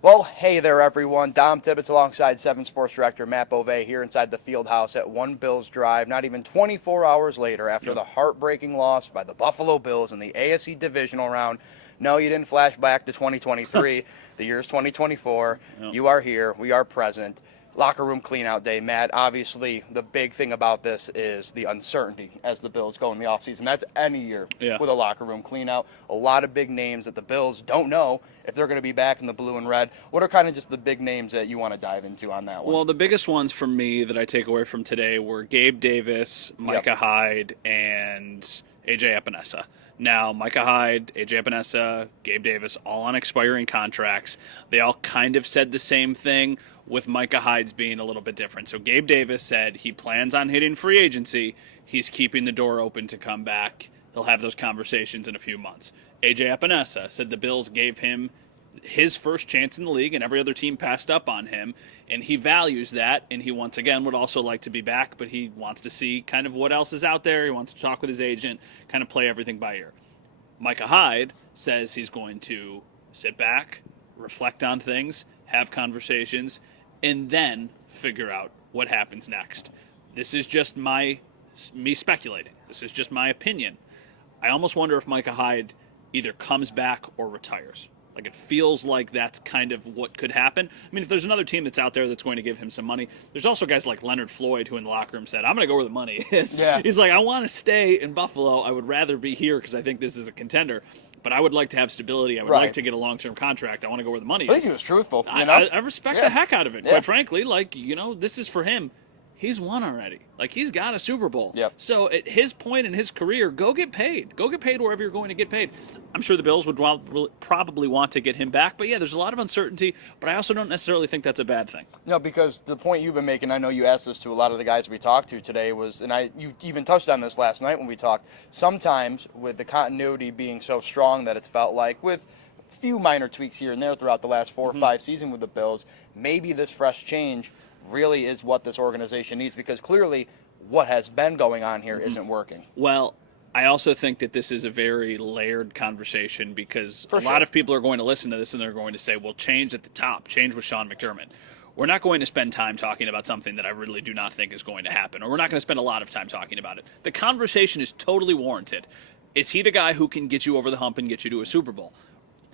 Well, hey there, everyone. Dom Tibbetts alongside 7 Sports Director Matt Bove here inside the field house at One Bills Drive, not even 24 hours later after Yep. the heartbreaking loss by the Buffalo Bills in the AFC Divisional Round. No, you didn't flash back to 2023. The year is 2024. Yep. You are here. We are present. Locker room cleanout day, Matt. Obviously, the big thing about this is the uncertainty as the Bills go in the offseason. That's any year Yeah. with a locker room cleanout. A lot of big names that the Bills don't know if they're going to be back in the blue and red. What are kind of just the big names that you want to dive into on that one? Well, the biggest ones for me that I take away from today were Gabe Davis, Micah Hyde, and AJ Epinesa. Now, Micah Hyde, AJ Epinesa, Gabe Davis, all on expiring contracts. They all kind of said the same thing, with Micah Hyde's being a little bit different. So Gabe Davis said he plans on hitting free agency. He's keeping the door open to come back. He'll have those conversations in a few months. AJ Epinesa said the Bills gave him his first chance in the league and every other team passed up on him, and he values that, and he once again would also like to be back, but he wants to see kind of what else is out there. He wants to talk with his agent, kind of play everything by ear. Micah Hyde says he's going to sit back, reflect on things, have conversations, and then figure out what happens next. This is just me speculating. This is just my opinion. I almost wonder if Micah Hyde either comes back or retires. Like, it feels like that's kind of what could happen. I mean, if there's another team that's out there that's going to give him some money, there's also guys like Leonard Floyd who in the locker room said, I'm going to go where the money is. Yeah. He's like, I want to stay in Buffalo. I would rather be here because I think this is a contender. But I would like to have stability. I would like to get a long-term contract. I want to go where the money is. At least he was truthful. I respect the heck out of it, quite frankly. Like, this is for him. He's won already. Like, he's got a Super Bowl. Yep. So at his point in his career, go get paid. Go get paid wherever you're going to get paid. I'm sure the Bills would probably want to get him back. But, yeah, there's a lot of uncertainty. But I also don't necessarily think that's a bad thing. No, because the point you've been making, I know you asked this to a lot of the guys we talked to today, was, and you even touched on this last night when we talked, sometimes with the continuity being so strong that it's felt like with a few minor tweaks here and there throughout the last 4 or 5 seasons with the Bills, maybe this fresh change really is what this organization needs, because clearly what has been going on here isn't working. Well, I also think that this is a very layered conversation because a lot of people are going to listen to this and they're going to say, well, change at the top, change with Sean McDermott. We're not going to spend time talking about something that I really do not think is going to happen, or we're not going to spend a lot of time talking about it. The conversation is totally warranted. Is he the guy who can get you over the hump and get you to a Super Bowl?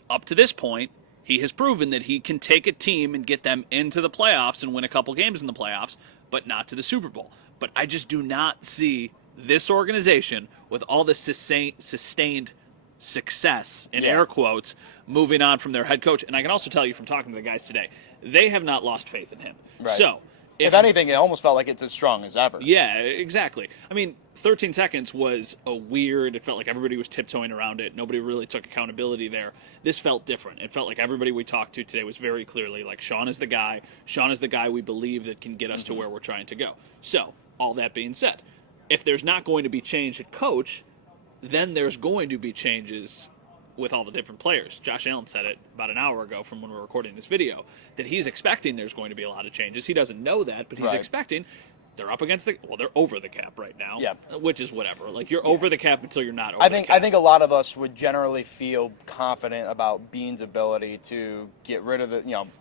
Up to this point, he has proven that he can take a team and get them into the playoffs and win a couple games in the playoffs, but not to the Super Bowl. But I just do not see this organization, with all the sustained success, in air quotes, moving on from their head coach. And I can also tell you from talking to the guys today, they have not lost faith in him. Right. So, if anything, it almost felt like it's as strong as ever. Yeah, exactly. I mean, 13 seconds was it felt like everybody was tiptoeing around it. Nobody really took accountability there. This felt different. It felt like everybody we talked to today was very clearly like, Sean is the guy. Sean is the guy we believe that can get us to where we're trying to go. So, all that being said, if there's not going to be change at coach, then there's going to be changes with all the different players. Josh Allen said it about an hour ago from when we were recording this video, that he's expecting there's going to be a lot of changes. He doesn't know that, but he's expecting. They're up against they're over the cap right now. Yeah. Which is whatever. Like, you're over the cap until you're not over the cap. I think a lot of us would generally feel confident about Bean's ability to get rid of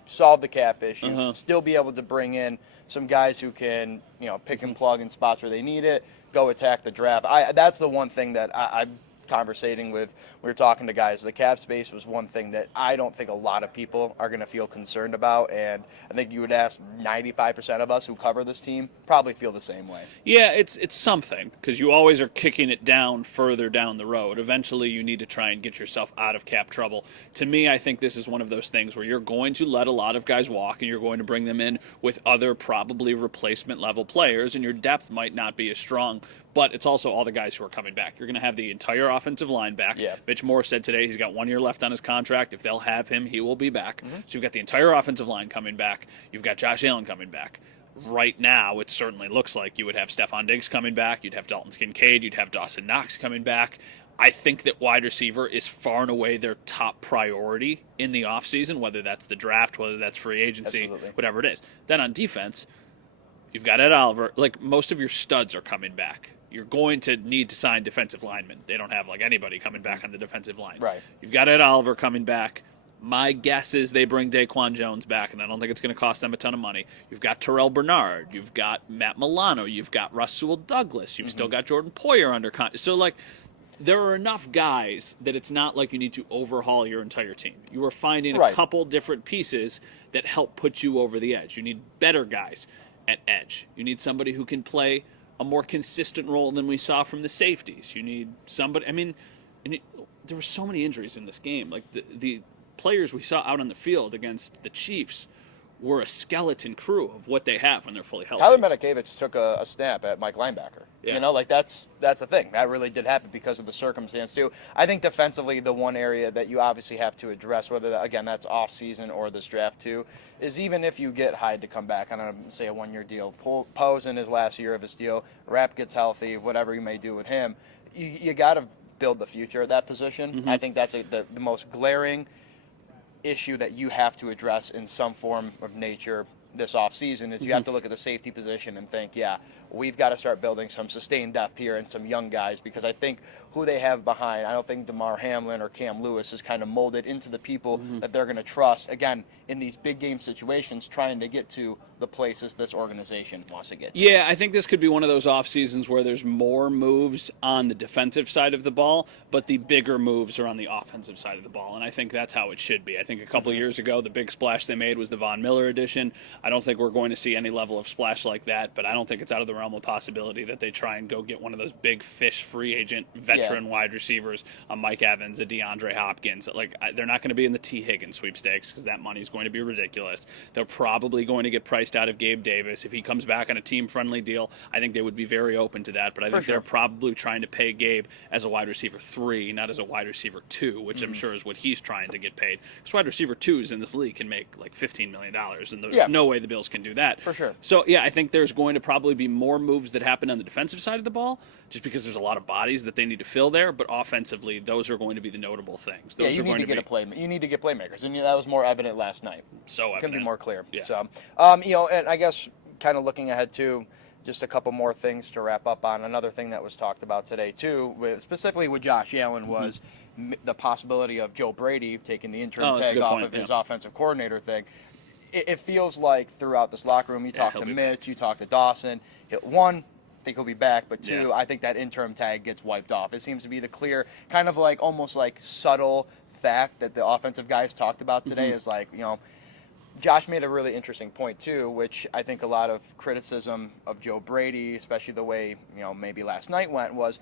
solve the cap issues, still be able to bring in some guys who can, pick and plug in spots where they need it, go attack the draft. That's the one thing that I'm conversating with. We were talking to guys. The cap space was one thing that I don't think a lot of people are going to feel concerned about, and I think you would ask 95% of us who cover this team probably feel the same way. Yeah, it's something, because you always are kicking it down further down the road. Eventually, you need to try and get yourself out of cap trouble. To me, I think this is one of those things where you're going to let a lot of guys walk, and you're going to bring them in with other probably replacement-level players, and your depth might not be as strong, but it's also all the guys who are coming back. You're going to have the entire offensive line back. Yeah. Mitch Moore said today he's got 1 year left on his contract. If they'll have him, he will be back. So you've got the entire offensive line coming back. You've got Josh Allen coming back. Right now, it certainly looks like you would have Stephon Diggs coming back. You'd have Dalton Kincaid. You'd have Dawson Knox coming back. I think that wide receiver is far and away their top priority in the offseason, whether that's the draft, whether that's free agency, whatever it is. Then on defense, you've got Ed Oliver. Like, most of your studs are coming back. You're going to need to sign defensive linemen. They don't have, anybody coming back on the defensive line. Right. You've got Ed Oliver coming back. My guess is they bring Daquan Jones back, and I don't think it's going to cost them a ton of money. You've got Terrell Bernard. You've got Matt Milano. You've got Russ Sewell-Douglas. You've still got Jordan Poyer under contract. So, like, there are enough guys that it's not like you need to overhaul your entire team. You are finding a couple different pieces that help put you over the edge. You need better guys at edge. You need somebody who can play a more consistent role than we saw from the safeties. You need somebody, I mean, there were so many injuries in this game. Like, the players we saw out on the field against the Chiefs were a skeleton crew of what they have when they're fully healthy. Tyler Medikevich took a snap at Mike linebacker. Yeah. You know, like that's the thing. That really did happen because of the circumstance too. I think defensively, the one area that you obviously have to address, whether again that's off season or this draft too, is even if you get Hyde to come back on say a 1-year deal, Poe's in his last year of his deal, Rapp gets healthy, whatever you may do with him, you got to build the future at that position. I think that's the most glaring issue that you have to address in some form of nature this offseason is you have to look at the safety position and think, yeah, we've got to start building some sustained depth here and some young guys, because I think who they have behind, I don't think DeMar Hamlin or Cam Lewis is kind of molded into the people that they're going to trust, again, in these big game situations, trying to get to the places this organization wants to get to. Yeah, I think this could be one of those off seasons where there's more moves on the defensive side of the ball, but the bigger moves are on the offensive side of the ball, and I think that's how it should be. I think a couple of years ago, the big splash they made was the Von Miller edition. I don't think we're going to see any level of splash like that, but I don't think it's out of the realm of possibility that they try and go get one of those big fish free agent veteran wide receivers, a Mike Evans, a DeAndre Hopkins. Like, they're not going to be in the T. Higgins sweepstakes because that money's going to be ridiculous. They're probably going to get priced out of Gabe Davis. If he comes back on a team-friendly deal, I think they would be very open to that, but I think they're probably trying to pay Gabe as a wide receiver 3, not as a wide receiver 2, which I'm sure is what he's trying to get paid. Because wide receiver 2s in this league can make like $15 million, and there's no way the Bills can do that. For sure. So, yeah, I think there's going to probably be more moves that happen on the defensive side of the ball, just because there's a lot of bodies that they need to fill there, but offensively, those are going to be the notable things. Those you need to get you need to get playmakers, and that was more evident last night. So evident. Couldn't be more clear. Yeah. So, and I guess kind of looking ahead too, just a couple more things to wrap up on. Another thing that was talked about today too, specifically with Josh Allen, was the possibility of Joe Brady taking the interim tag off of his offensive coordinator thing. It feels like throughout this locker room, you talk to Mitch, you talk to Dawson. One, I think he'll be back, but two, I think that interim tag gets wiped off. It seems to be the clear, kind of like almost like subtle fact that the offensive guys talked about today is like, Josh made a really interesting point too, which I think a lot of criticism of Joe Brady, especially the way, maybe last night went, was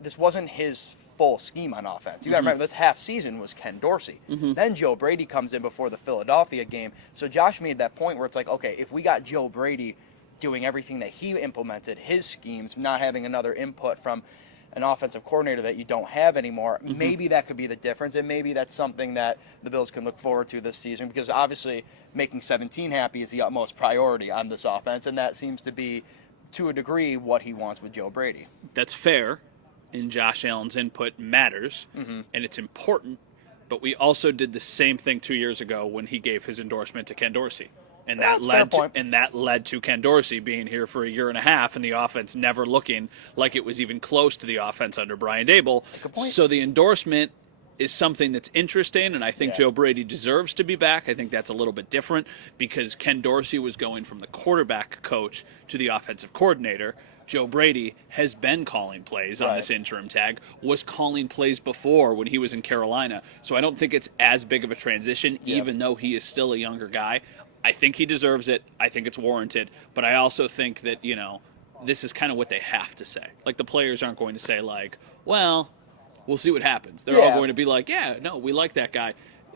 this wasn't his full scheme on offense. You got to remember, this half season was Ken Dorsey. Then Joe Brady comes in before the Philadelphia game. So Josh made that point where it's like, okay, if we got Joe Brady doing everything that he implemented, his schemes, not having another input from an offensive coordinator that you don't have anymore, maybe that could be the difference, and maybe that's something that the Bills can look forward to this season, because obviously making 17 happy is the utmost priority on this offense, and that seems to be, to a degree, what he wants with Joe Brady. That's fair, and Josh Allen's input matters, and it's important, but we also did the same thing 2 years ago when he gave his endorsement to Ken Dorsey. And that led to Ken Dorsey being here for a year and a half, and the offense never looking like it was even close to the offense under Brian Daboll. So the endorsement is something that's interesting, and I think Joe Brady deserves to be back. I think that's a little bit different because Ken Dorsey was going from the quarterback coach to the offensive coordinator. Joe Brady has been calling plays on this interim tag, was calling plays before when he was in Carolina. So I don't think it's as big of a transition, even though he is still a younger guy. I think he deserves it. I think it's warranted. But I also think that, this is kind of what they have to say. Like, the players aren't going to say, like, well, we'll see what happens. They're all going to be like, yeah, no, we like that guy.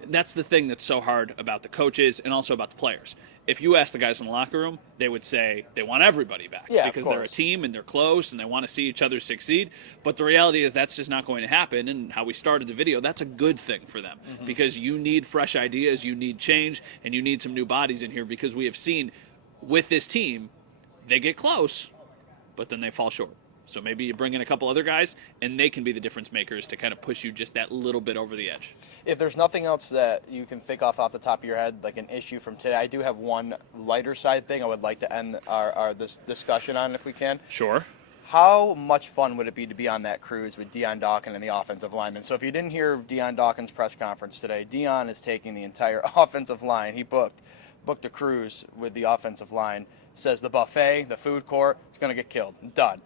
That's the thing that's so hard about the coaches and also about the players. If you ask the guys in the locker room, they would say they want everybody back because they're a team and they're close and they want to see each other succeed. But the reality is that's just not going to happen. And how we started the video, that's a good thing for them because you need fresh ideas, you need change, and you need some new bodies in here, because we have seen with this team, they get close, but then they fall short. So maybe you bring in a couple other guys, and they can be the difference makers to kind of push you just that little bit over the edge. If there's nothing else that you can think off the top of your head, like an issue from today, I do have one lighter side thing I would like to end our this discussion on, if we can. Sure. how much fun would it be to be on that cruise with Dion Dawkins and the offensive linemen? So if you didn't hear Dion Dawkins' press conference today, Dion is taking the entire offensive line. He booked a cruise with the offensive line. Says the buffet, the food court, it's going to get killed. Done.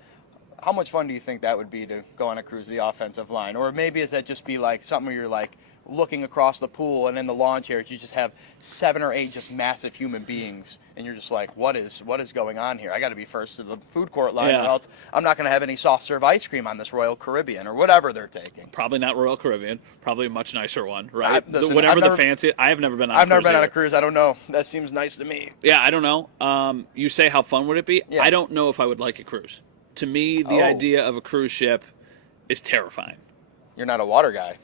How much fun do you think that would be to go on a cruise with the offensive line? Or maybe is that just be like something where you're like looking across the pool and in the lawn chairs you just have 7 or 8 just massive human beings and you're just like, what is going on here? I got to be first to the food court line or else I'm not going to have any soft serve ice cream on this Royal Caribbean or whatever they're taking. Probably not Royal Caribbean. Probably a much nicer one, right? Listen, Whatever the fancy. I've never been on. I've never been on a cruise. I don't know. That seems nice to me. Yeah, I don't know. You say how fun would it be? Yeah. I don't know if I would like a cruise. To me, the idea of a cruise ship is terrifying. You're not a water guy.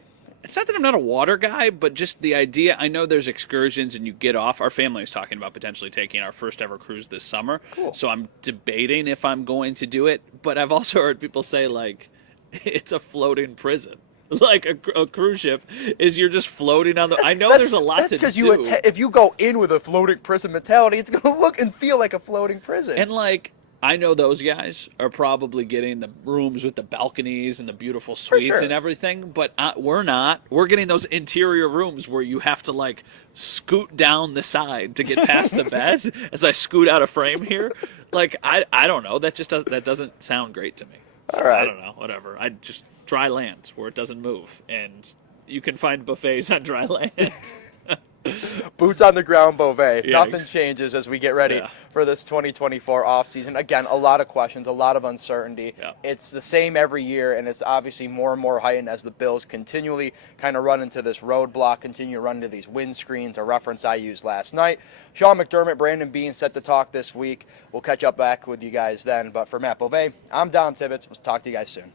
It's not that I'm not a water guy, but just the idea. I know there's excursions and you get off. Our family is talking about potentially taking our first ever cruise this summer. Cool. So I'm debating if I'm going to do it. But I've also heard people say, like, it's a floating prison. Like a cruise ship is you're just floating on the. I know there's a lot to do. That's because if you go in with a floating prison mentality, it's going to look and feel like a floating prison. And like, I know those guys are probably getting the rooms with the balconies and the beautiful suites and everything, but we're not. We're getting those interior rooms where you have to like scoot down the side to get past the bed. As I scoot out of frame here, like I don't know. That doesn't sound great to me. So, all right. I don't know. Whatever. I just dry land where it doesn't move, and you can find buffets on dry land. Boots on the ground, Beauvais. Yeah, Nothing changes as we get ready for this 2024 offseason. Again, a lot of questions, a lot of uncertainty. Yeah. It's the same every year, and it's obviously more and more heightened as the Bills continually kind of run into this roadblock, continue to run into these windscreens, a reference I used last night. Sean McDermott, Brandon Bean set to talk this week. We'll catch up back with you guys then. But for Matt Beauvais, I'm Dom Tibbetts. We'll talk to you guys soon.